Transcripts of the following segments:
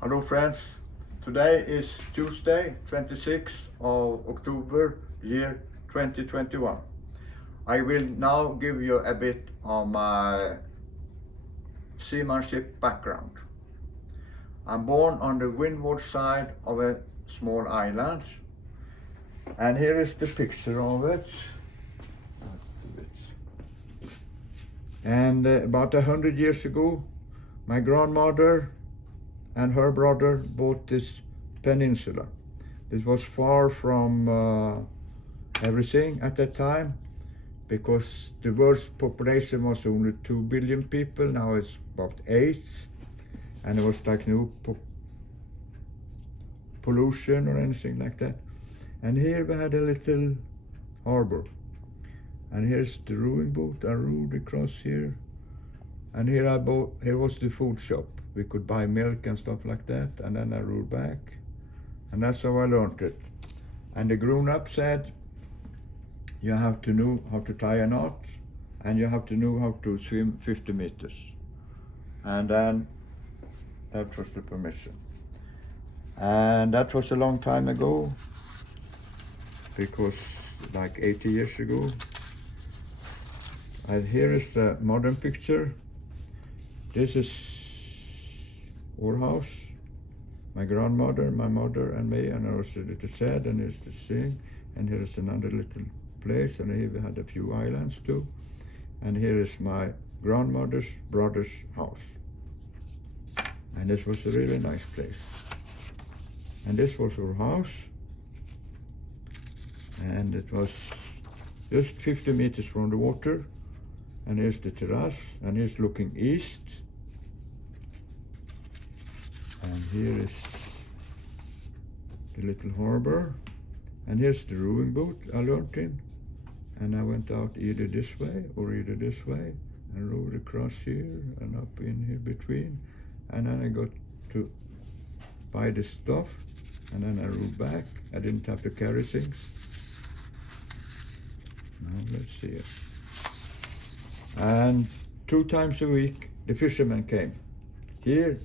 Hello friends, today is Tuesday 26th of October year 2021. I will now give you a bit of my seamanship background. I'm born on the windward side of a small island, and here is the picture of it. And about 100 years ago, my grandmother and her brother bought this peninsula. This was far from everything at that time, because the world's population was only 2 billion people. Now it's about 8, and there was like no pollution or anything like that. And here we had a little harbor, and here's the rowing boat. I rowed across here, and here was the food shop. We could buy milk and stuff like that, and then I rowed back, and that's how I learned it. And the grown-up said, you have to know how to tie a knot, and you have to know how to swim 50 meters. And then that was the permission. And that was a long time ago, because like 80 years ago. And here is the modern picture. This is our house, my grandmother, my mother, and me, and I was a little sad, and here's the thing, and here is another little place, and here we had a few islands too, and here is my grandmother's brother's house, and this was a really nice place. And this was our house, and it was just 50 meters from the water, and here's the terrace, and here's looking east. And here is the little harbor, and here's the rowing boat I learned in, and I went out either this way or either this way, and rowed across here and up in here between, and then I got to buy the stuff, and then I rowed back. I didn't have to carry things. Now let's see it. And 2 times a week the fishermen came. Here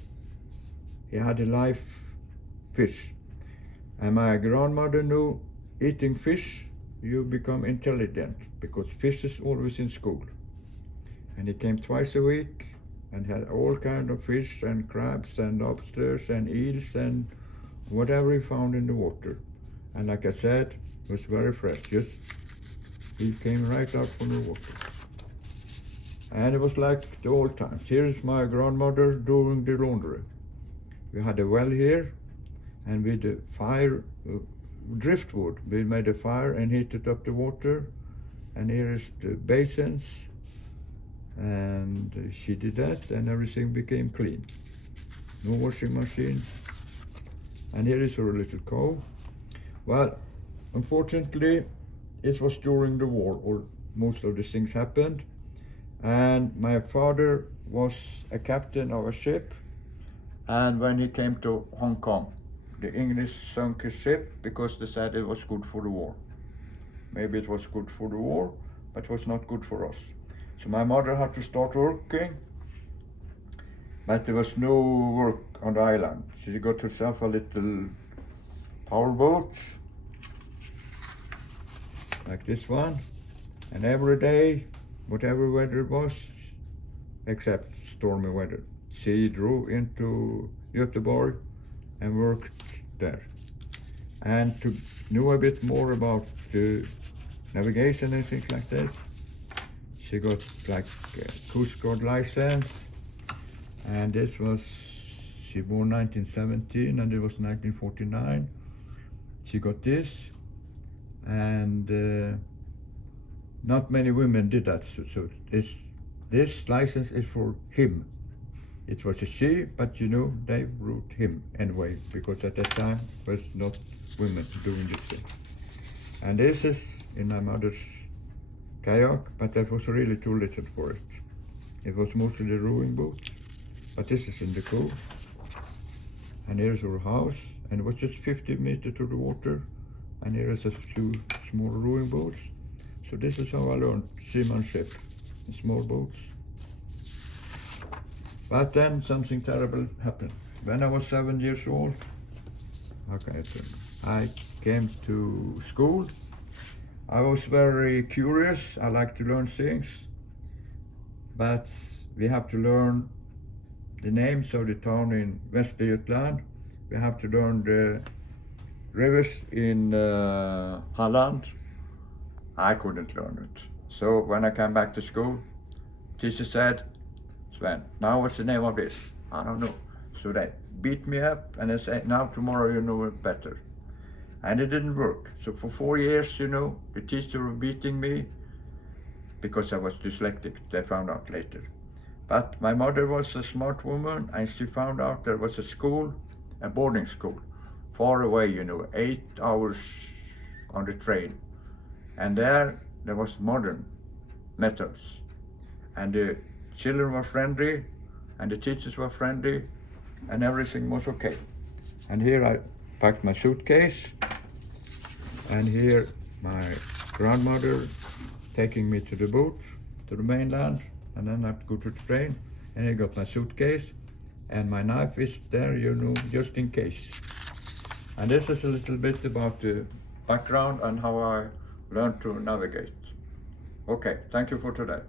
he had a live fish. And my grandmother knew eating fish, you become intelligent, because fish is always in school. And he came twice a week and had all kinds of fish and crabs and lobsters and eels and whatever he found in the water. And like I said, it was very fresh. He came right up from the water. And it was like the old times. Here is my grandmother doing the laundry. We had a well here, and with the fire, driftwood, we made a fire and heated up the water. And here is the basins, and she did that, and everything became clean. No washing machine. And here is our little cow. Well, unfortunately, it was during the war, or most of these things happened. And my father was a captain of a ship, and when he came to Hong Kong, the English sunk his ship because they said it was good for the war. Maybe it was good for the war, but it was not good for us. So my mother had to start working, but there was no work on the island. She got herself a little powerboat, like this one, and every day, whatever weather it was, except stormy weather, she drove into Göteborg and worked there. And to know a bit more about the navigation and things like that, she got like a Coast Guard license, and this was, she born 1917 and it was 1949. She got this, and not many women did that, so this license is for him. It was a she, but you know, they wrote him anyway, because at that time was not women doing this thing. And this is in my mother's kayak, but that was really too little for it. It was mostly the rowing boat, but this is in the cove. And here's our house, and it was just 50 meters to the water, and here is a few small rowing boats. So this is how I learned seamanship, in small boats. But then something terrible happened. When I was 7 years old, okay, I came to school. I was very curious. I like to learn things, but we have to learn the names of the town in Västergötland. We have to learn the rivers in Halland. I couldn't learn it. So when I came back to school, teacher said, Sven, now what's the name of this? I don't know. So they beat me up and they said, now tomorrow you know it better. And it didn't work. So for 4 years, the teacher was beating me because I was dyslexic. They found out later. But my mother was a smart woman and she found out there was a school, a boarding school, far away, 8 hours on the train. And there was modern methods. And the children were friendly and the teachers were friendly and everything was okay. And here I packed my suitcase, and here my grandmother taking me to the boat, to the mainland, and then I go to the train, and I got my suitcase, and my knife is there, just in case. And this is a little bit about the background and how I learned to navigate. Okay, thank you for today.